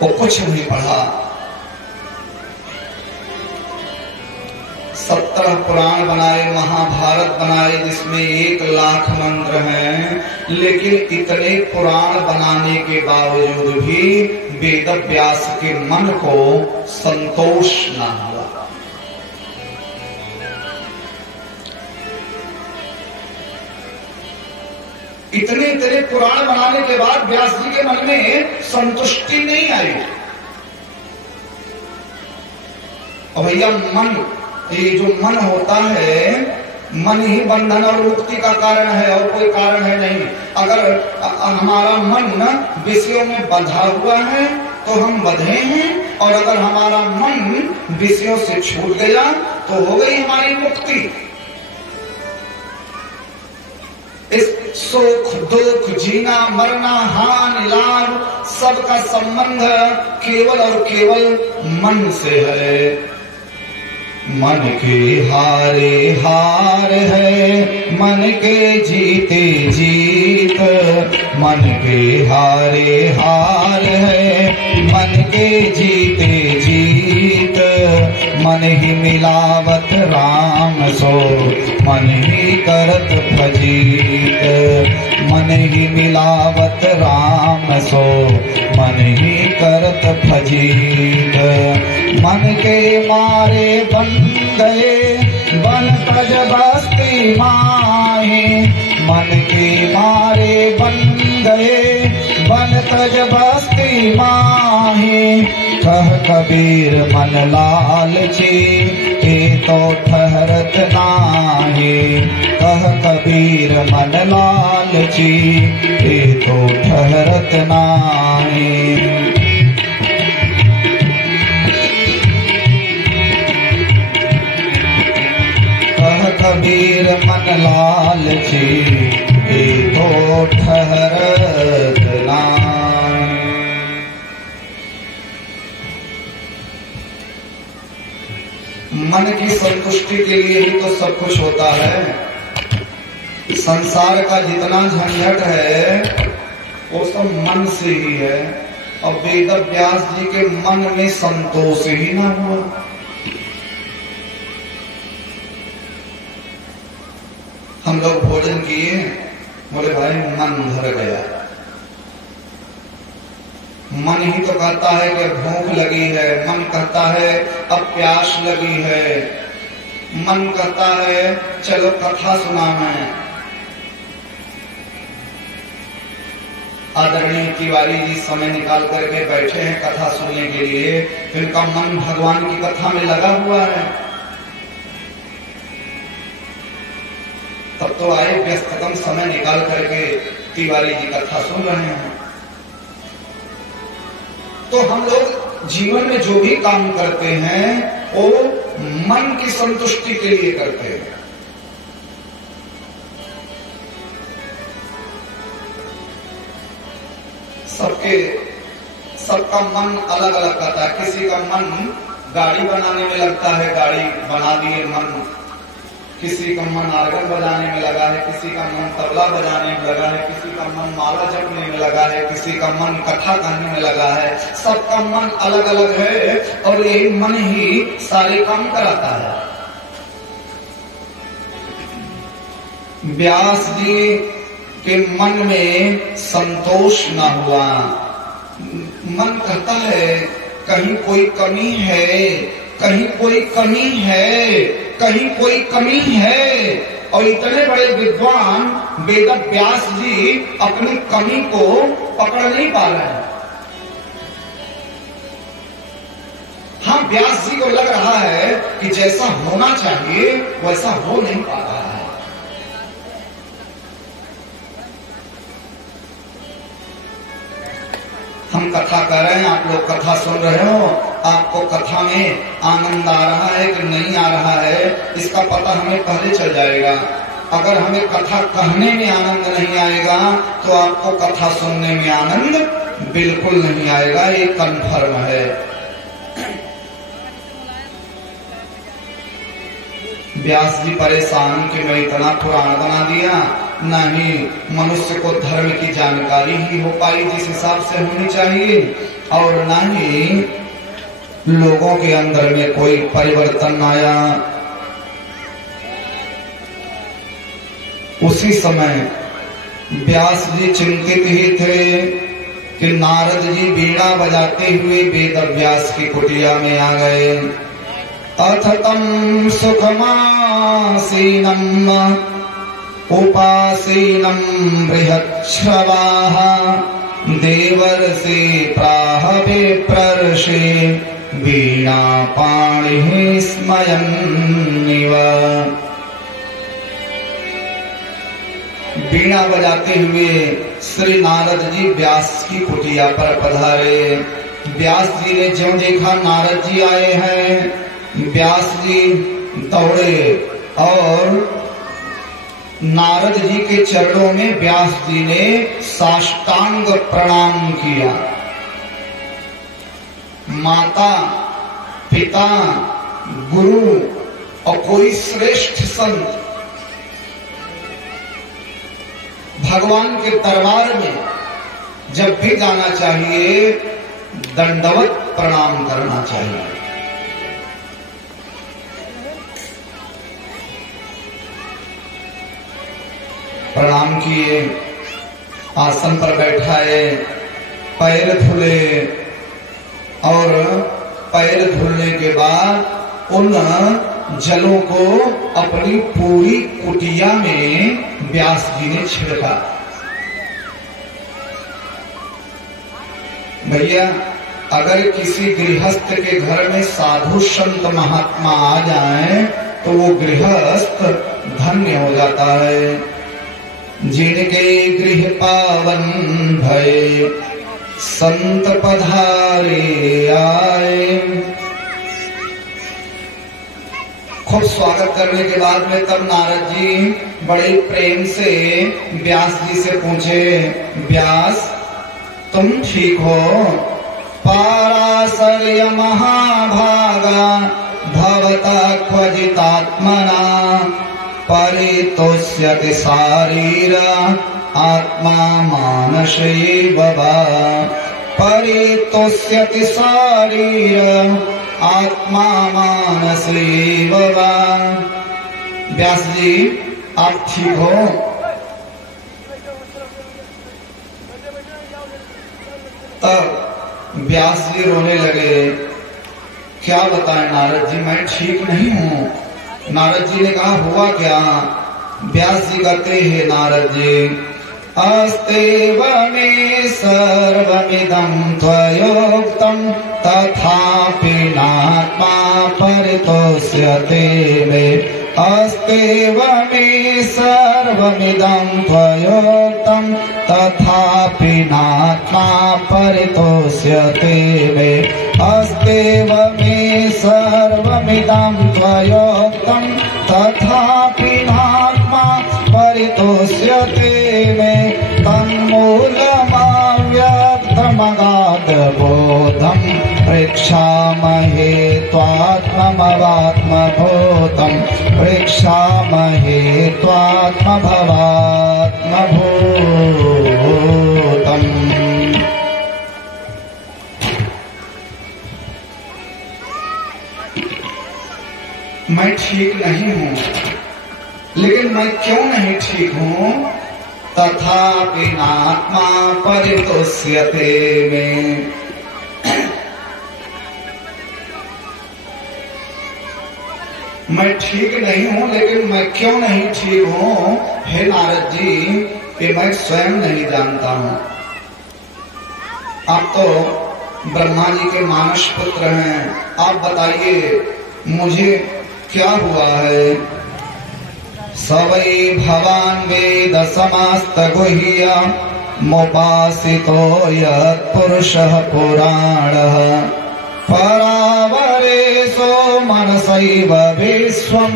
वो कुछ नहीं पढ़ा। 17 पुराण बनाए, महाभारत बनाए जिसमें 1 लाख मंत्र हैं, लेकिन इतने पुराण बनाने के बावजूद भी वेद व्यास के मन को संतोष न हुआ। इतने इतने पुराण बनाने के बाद व्यास जी के मन में संतुष्टि नहीं आई। और भैया मन, ये जो मन होता है, मन ही बंधन और मुक्ति का कारण है और कोई कारण है नहीं। अगर हमारा मन विषयों में बंधा हुआ है तो हम बंधे हैं, और अगर हमारा मन विषयों से छूट गया तो हो गई हमारी मुक्ति। इस सुख दुख, जीना मरना, हानि लाभ, सबका संबंध केवल और केवल मन से है। मन के हारे हार है, मन के जीते जीत। मन के हारे हार है, मन के जीते जीत। मन ही मिलावत राम सो, मन ही करत फजीत। मन ही मिलावत राम सो, मन ही करत फजीत। मन के मारे बन गए बन तज बस्ती माहे। मन के मारे बन गए बन तज बस्ती माहे। कह कबीर मन लालची, ये तो ठहरत नाहे। कह कबीर मन लालची, ये तो ठहरत नाहे। कबीर मन लालची, ये तो ठहरत नाहि। मन की संतुष्टि के लिए ही तो सब कुछ होता है। संसार का जितना झंझट है वो सब मन से ही है। और वेद व्यास जी के मन में संतोष ही ना हुआ। हम लोग भोजन किए, बोले भाई मन भर गया। मन ही तो कहता है कि भूख लगी है, मन कहता है अब प्यास लगी है, मन कहता है चलो कथा सुनाना है। आदरणीय तिवारी जी समय निकाल करके बैठे हैं कथा सुनने के लिए, इनका मन भगवान की कथा में लगा हुआ है। तब तो आए व्यस्ततम समय निकाल करके तिवारी जी कथा सुन रहे हैं। तो हम लोग जीवन में जो भी काम करते हैं वो मन की संतुष्टि के लिए करते हैं। सबका मन अलग अलग करता है। किसी का मन गाड़ी बनाने में लगता है, गाड़ी बना दिए मन। किसी का मन आर्गन बजाने में लगा है, किसी का मन तबला बजाने में लगा है, किसी का मन माला जपने में लगा है, किसी का मन कथा कहने में लगा है। सबका मन अलग अलग है और यही मन ही सारे काम कराता है। व्यास जी के मन में संतोष न हुआ। मन कहता है कहीं कोई कमी है, कहीं कोई कमी है, कहीं कोई कमी है। और इतने बड़े विद्वान वेद व्यास जी अपनी कमी को पकड़ नहीं पा रहे हैं। हाँ, व्यास जी को लग रहा है कि जैसा होना चाहिए वैसा हो नहीं पा रहा है। हम कथा कर रहे हैं, आप लोग कथा सुन रहे हो, आपको कथा में आनंद आ रहा है कि नहीं आ रहा है इसका पता हमें पहले चल जाएगा। अगर हमें कथा कहने में आनंद नहीं आएगा तो आपको कथा सुनने में आनंद बिल्कुल नहीं आएगा, ये कन्फर्म है। व्यास जी परेशान कि मैं इतना पुराण बना दिया, नहीं मनुष्य को धर्म की जानकारी ही हो पाई जिस हिसाब से होनी चाहिए, और न ही लोगों के अंदर में कोई परिवर्तन आया। उसी समय व्यास जी चिंतित ही थे कि नारद जी वीणा बजाते हुए वेद व्यास की कुटिया में आ गए। अथ तम सुखमासीनम उपासीनम बृहच्छ्रवाः देवर्षि प्राह विप्रर्षि वीणा पाणिः स्मयन्निव। वीणा बजाते हुए श्री नारद जी व्यास की कुटिया पर पधारे। व्यास जी ने ज्यों देखा नारद जी आए हैं, व्यास जी दौड़े और नारद जी के चरणों में व्यास जी ने साष्टांग प्रणाम किया। माता पिता गुरु और कोई श्रेष्ठ संत भगवान के दरबार में जब भी जाना चाहिए दंडवत प्रणाम करना चाहिए। प्रणाम किए, आसन पर बैठाए, पैर धुले और पैर धुलने के बाद उन जलों को अपनी पूरी कुटिया में व्यास जी ने छिड़का। भैया अगर किसी गृहस्थ के घर में साधु संत महात्मा आ जाएं तो वो गृहस्थ धन्य हो जाता है। जिनके गृह पावन भय संत पधारे आए। खूब स्वागत करने के बाद में तब नारद जी बड़े प्रेम से व्यास जी से पूछे, व्यास तुम ठीक हो? पाराशर्य महाभागा भवता क्वचितात्मना परितोष्यति शारीर आत्मा मानसैव वा। परितोष्यति शारीर आत्मा मानसैव वा। व्यास जी आप ठीक हो? तब व्यास जी रोने लगे। क्या बताएं नारद जी, मैं ठीक नहीं हूँ। नारद जी ने कहा हुआ क्या? व्यास जी कहते हैं नारद जी, अस्तेव मे सर्वमिदं त्वयोक्तं तथापि नात्मा परितोष्यते मे। अस्तेव मे सर्वमिदं त्वयोक्तं तथापि नात्मा परितोष्यते मे। अस्तेव मे सर्वमिदं त्वयोक्तं तथापि नात्मा परितोष्यते मे। तन्मूलमव्यक्तमगाधबोधं पृच्छामहे त्वात्मभवात्मभूतं। पृच्छामहे त्वात्मभवात्मभूतम्। मैं ठीक नहीं हूँ, लेकिन मैं क्यों नहीं ठीक हूँ? तथापि नात्मा परितोष्यते मे। मैं ठीक नहीं हूँ, लेकिन मैं क्यों नहीं ठीक हूँ? हे नारद जी, ये मैं स्वयं नहीं जानता हूँ। आप तो ब्रह्मा जी के मानस पुत्र हैं, आप बताइए मुझे क्या हुआ है? सवै भवान् वेद समस्त गुह्य मोपासितो यत्पुरुषः पुराणः। परावरेशो मनसैव विश्वं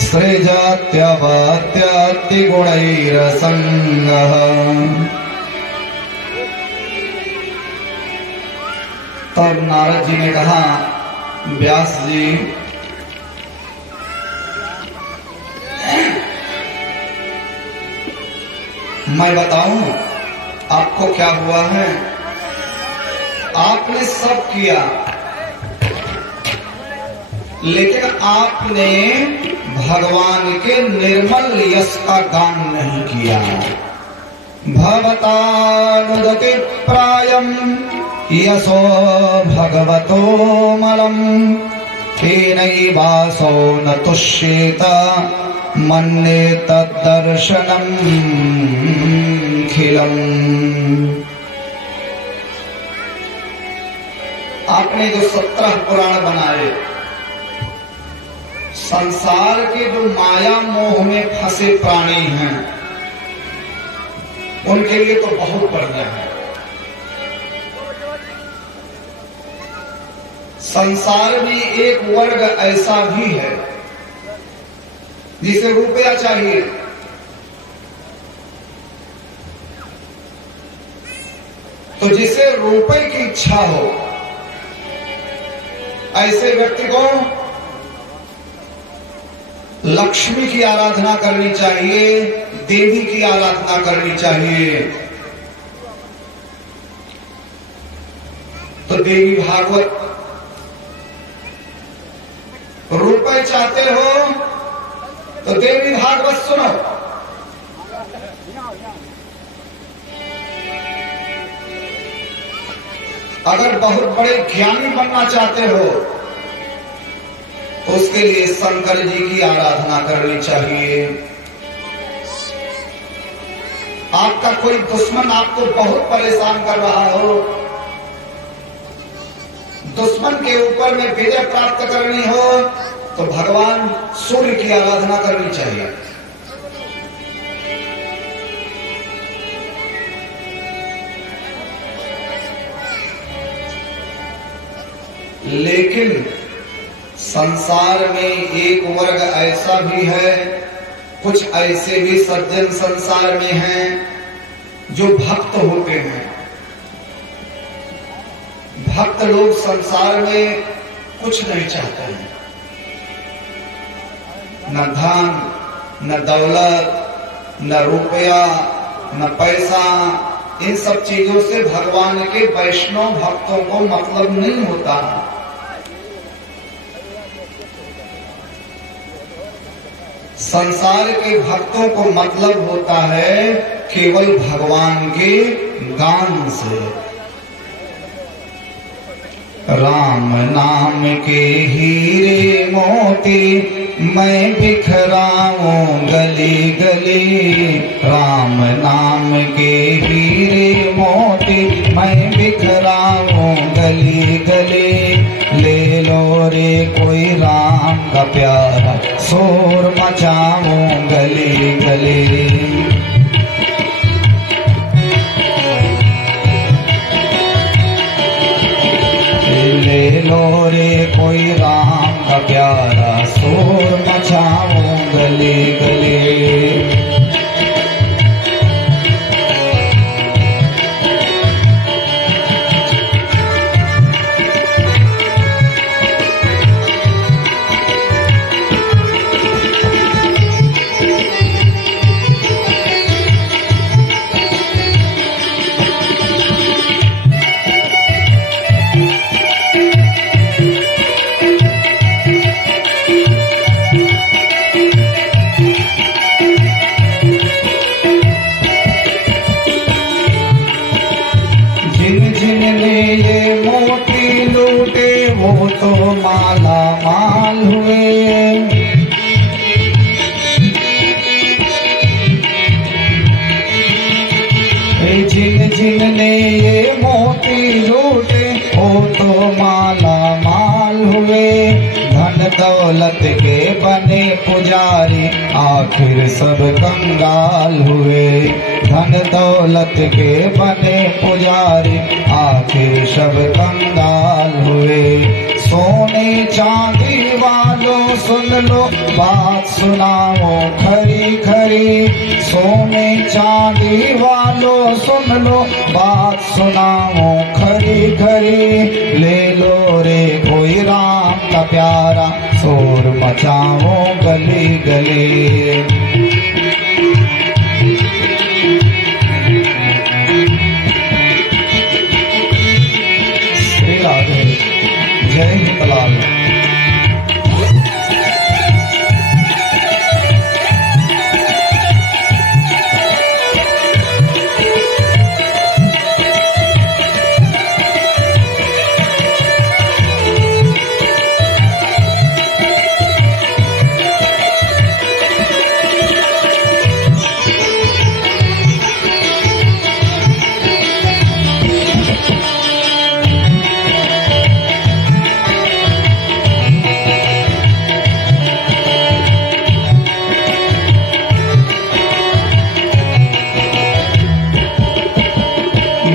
सृजत्यवत्यतिगुणैरसङ्गः। तब नारद जी ने कहा, व्यास जी मैं बताऊं आपको क्या हुआ है? आपने सब किया, लेकिन आपने भगवान के निर्मल यश का गान नहीं किया। भवतानुदति प्रायम यशो भगवतो मलम तेनैवासो न तुष्येत मन्ये तद्दर्शनम् खिलम्। आपने जो 17 पुराण बनाए, संसार के जो माया मोह में फंसे प्राणी हैं उनके लिए तो बहुत बढ़िया है। संसार में एक वर्ग ऐसा भी है जिसे रुपया चाहिए, तो जिसे रुपए की इच्छा हो ऐसे व्यक्ति को लक्ष्मी की आराधना करनी चाहिए, देवी की आराधना करनी चाहिए। तो देवी भागवत, रुपए चाहते हो तो देवी भागवत सुनो, अगर बहुत बड़े ज्ञानी बनना चाहते हो उसके लिए शंकर जी की आराधना करनी चाहिए। आपका कोई दुश्मन आपको बहुत परेशान कर रहा हो, दुश्मन के ऊपर में विजय प्राप्त करनी हो तो भगवान सूर्य की आराधना करनी चाहिए। लेकिन संसार में एक वर्ग ऐसा भी है, कुछ ऐसे भी सज्जन संसार में हैं जो भक्त होते हैं। भक्त लोग संसार में कुछ नहीं चाहते हैं, न धन, न दौलत, न रुपया, न पैसा। इन सब चीजों से भगवान के वैष्णव भक्तों को मतलब नहीं होता। संसार के भक्तों को मतलब होता है केवल भगवान के गान से। राम नाम के हीरे मोती मैं बिखराऊं गली गली, राम नाम के हीरे मोती मैं बिखराऊं गली गली। ले लो रे कोई राम का प्यारा, शोर मचाऊं गली गली। ले लो रे कोई राम का प्यारा, शोर मचाऊं गली गली। वो तो माला माल हुए, जिन जिन ने ये मोती लूटे वो तो माला माल हुए। धन दौलत के बने पुजारी आखिर सब कंगाल हुए। धन दौलत के बने पुजारी आखिर सब कंगाल हुए। सोने चांदी वालों सुन लो बात सुनाओ खरी खरी। सोने चांदी वालों सुन लो बात सुनाओ खरी खरी। ले लो रे कोई राम का प्यारा, शोर मचाओ गली गली। जय हितलाल।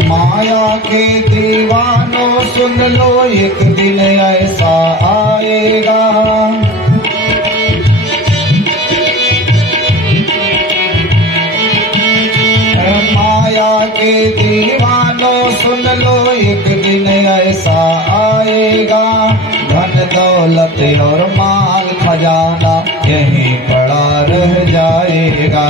माया के दीवानों सुन लो, एक दिन ऐसा आएगा, माया के दीवानों सुन लो, एक दिन ऐसा आएगा, धन दौलत और माल खजाना यहीं पड़ा रह जाएगा।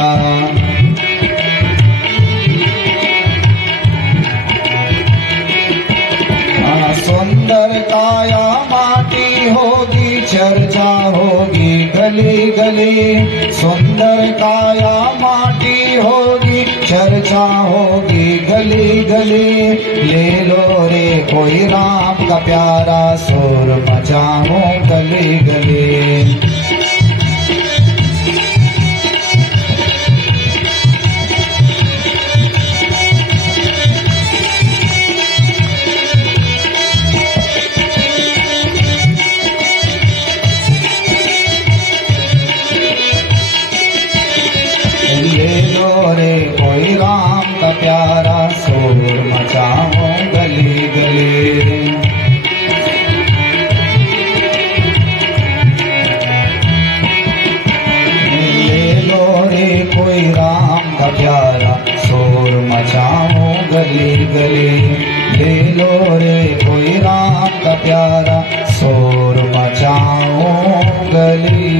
सुंदर काया माटी होगी, चर्चा होगी गली गली, सुंदर काया माटी होगी, चर्चा होगी गली गली, ले लो रे कोई राम का प्यारा, शोर मचाओ गली गली। कोई राम का प्यारा, शोर मचाओ गली गली। ले लो रे कोई राम का प्यारा, शोर मचाओ गली गली, ले लो रे कोई राम का प्यारा, शोर मचाओ गली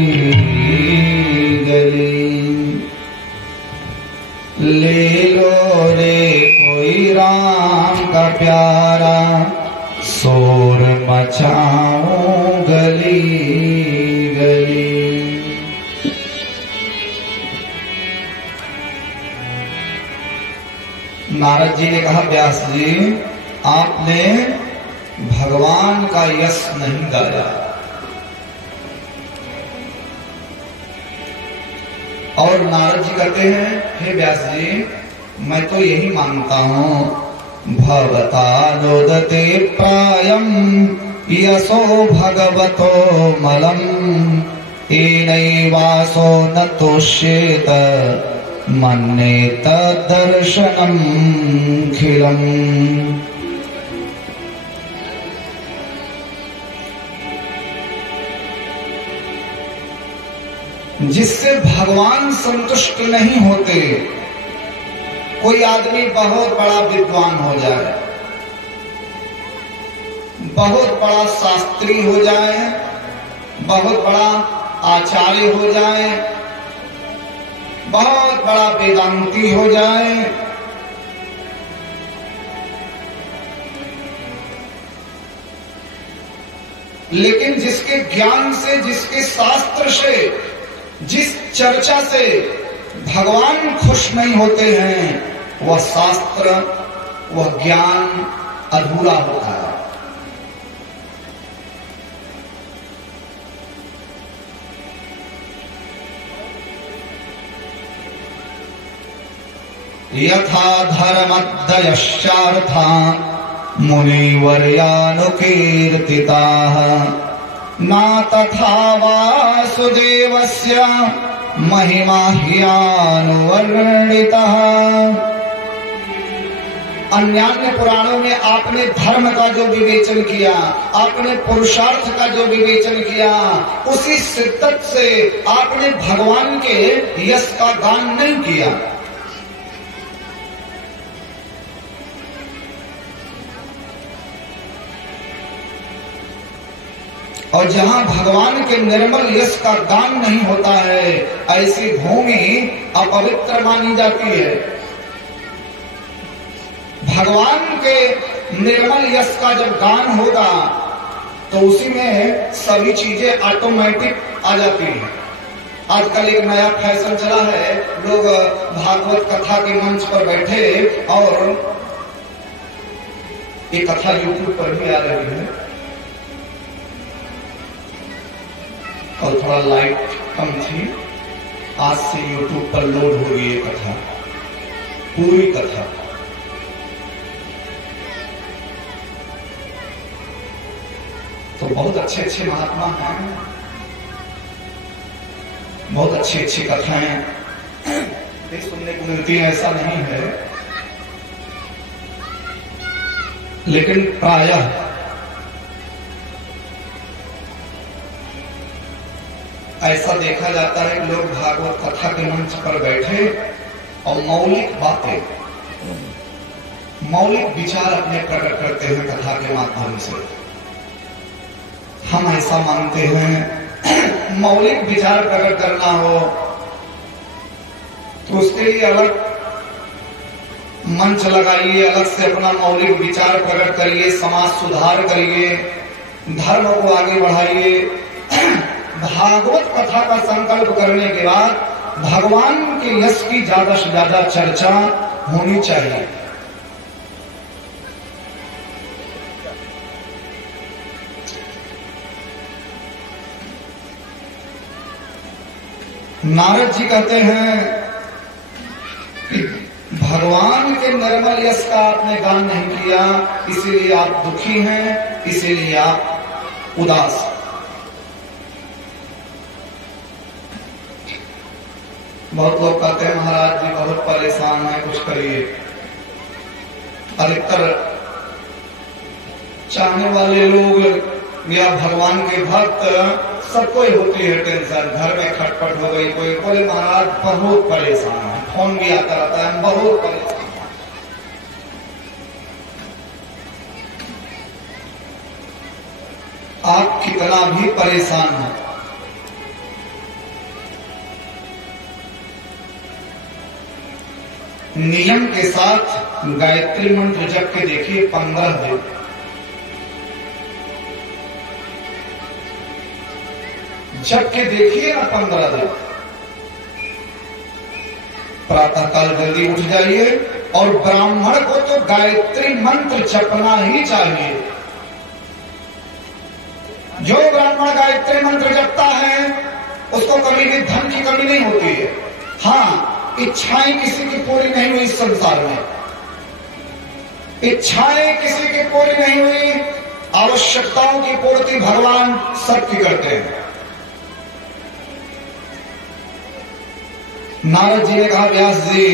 गली। ले लो रे कोई राम का प्यारा, शोर मचाओ गली गली। नारद जी ने कहा, व्यास जी आपने भगवान का यश नहीं गाया, और नारद जी कहते हैं, हे व्यास जी मैं तो यही मानता हूँ, भवता नोदते प्रायम यशो भगवतो मलम, एनैवासो न तुष्येत मन्येत दर्शनम खिलम। जिससे भगवान संतुष्ट नहीं होते, कोई आदमी बहुत बड़ा विद्वान हो जाए, बहुत बड़ा शास्त्री हो जाए, बहुत बड़ा आचार्य हो जाए, बहुत बड़ा वेदांती हो जाए, लेकिन जिसके ज्ञान से, जिसके शास्त्र से, जिस चर्चा से भगवान खुश नहीं होते हैं, वह शास्त्र, वह ज्ञान अधूरा होता है। यथा धर्मद्वयश्चार्था मुनिवर्यानुकीर्तिताः, न तथा वासुदेवस्य महिमा ह्यानुवर्णितः। अन्यान्य पुराणों में आपने धर्म का जो विवेचन किया, आपने पुरुषार्थ का जो विवेचन किया, उसी शिद्दत से आपने भगवान के यश का गान नहीं किया। और जहां भगवान के निर्मल यश का गान नहीं होता है, ऐसी भूमि अपवित्र मानी जाती है। भगवान के निर्मल यश का जब गान होगा तो उसी में सभी चीजें ऑटोमेटिक आ जाती हैं। आजकल एक नया फैशन चला है, लोग भागवत कथा के मंच पर बैठे और ये कथा यूट्यूब पर भी आ रही है। कल थोड़ा लाइट कम थी, आज से यूट्यूब पर लोड हो गई ये कथा, पूरी कथा। तो बहुत अच्छे अच्छे महात्मा हैं, बहुत अच्छी अच्छी कथाएं सुनने को मिलती है, ऐसा नहीं है। लेकिन प्रायः ऐसा देखा जाता है कि लोग भागवत कथा के मंच पर बैठे और मौलिक बातें, मौलिक विचार अपने प्रकट करते हैं कथा के माध्यम से। हम ऐसा मानते हैं मौलिक विचार प्रकट करना हो तो उसके लिए अलग मंच लगाइए, अलग से अपना मौलिक विचार प्रकट करिए, समाज सुधार करिए, धर्म को आगे बढ़ाइए। भागवत कथा का संकल्प करने के बाद भगवान के यश की ज्यादा से ज्यादा चर्चा होनी चाहिए। नारद जी कहते हैं कि भगवान के निर्मल यश का आपने गान नहीं किया, इसीलिए आप दुखी हैं, इसीलिए आप उदास। बहुत लोग कहते हैं महाराज जी बहुत परेशान है, कुछ करिए। अधिकतर चाहने वाले लोग या भगवान के भक्त सबको ही होती है टेंशन, घर में खटपट हो गई, कोई बोले महाराज बहुत परेशान है, फोन भी आता रहता है बहुत परेशान है। आप कितना भी परेशान हैं, नियम के साथ गायत्री मंत्र जप के देखिए 15 दिन। जप के देखिए ना 15 दिन। प्रातः काल जल्दी उठ जाइए और ब्राह्मण को तो गायत्री मंत्र जपना ही चाहिए। जो ब्राह्मण गायत्री मंत्र जपता है उसको कभी भी धन की कमी नहीं होती है। हाँ, इच्छाएं किसी की पूरी नहीं हुई इस संसार में, इच्छाएं किसी की पूरी नहीं हुई, आवश्यकताओं की पूर्ति भगवान सबकी करते हैं। नारद जी ने कहा व्यास जी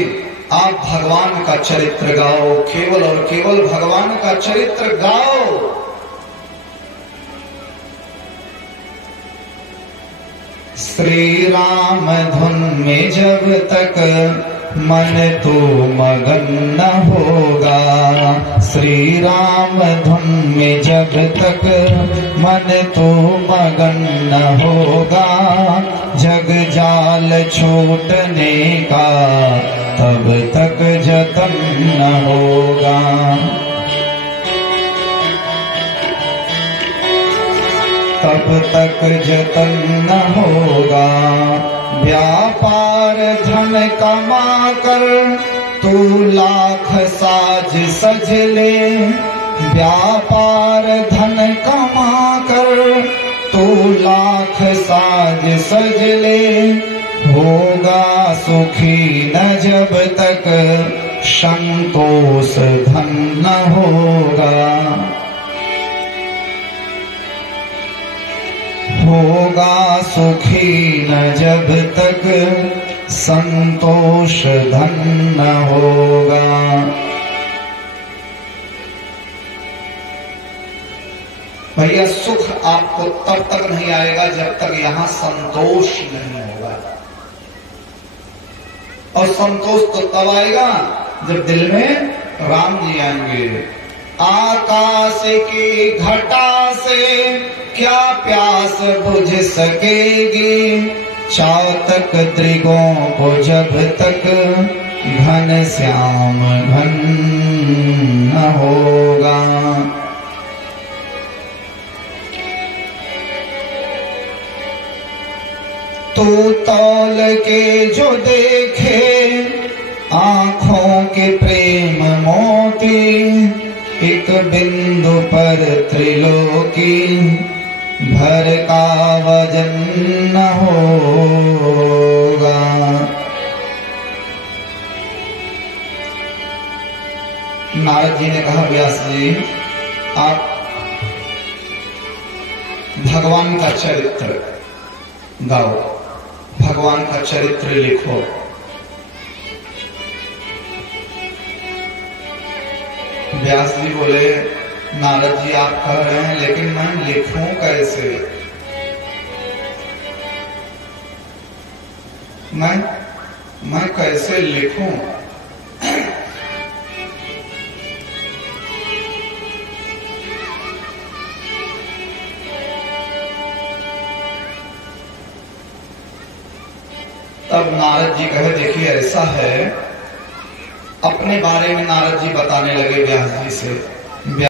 आप भगवान का चरित्र गाओ, केवल और केवल भगवान का चरित्र गाओ। श्री राम धुन में जब तक मन तो मगन न होगा, श्री राम धुन में जब तक मन तो मगन न होगा, जग जाल छूटने का तब तक जतन न होगा। तब तक जतन न होगा, व्यापार धन कमा कर तू लाख साज सज ले, व्यापार धन कमा कर तू लाख साज सज ले, होगा सुखी न जब तक संतोष धन न होगा, होगा सुखी न जब तक संतोष धन न होगा। भैया सुख आपको तब तक नहीं आएगा जब तक यहां संतोष नहीं होगा, और संतोष तो तब आएगा जब दिल में राम जी आएंगे। आकाश की घटा से क्या प्यास बुझ सकेगी, चातक दृगों को जब तक घन श्याम घन न होगा। तू तौल के जो देखे आँखों के प्रेम मोती, एक बिंदु पर त्रिलोकी भर का वजन न होगा। नारद जी ने कहा, व्यास जी आप भगवान का चरित्र गाओ, भगवान का चरित्र लिखो। व्यास जी बोले, नारद जी आप कह रहे हैं लेकिन मैं लिखूं कैसे? मैं कैसे लिखूं? तब नारद जी कहे, देखिए ऐसा है। अपने बारे में नारद जी बताने लगे व्यास जी से।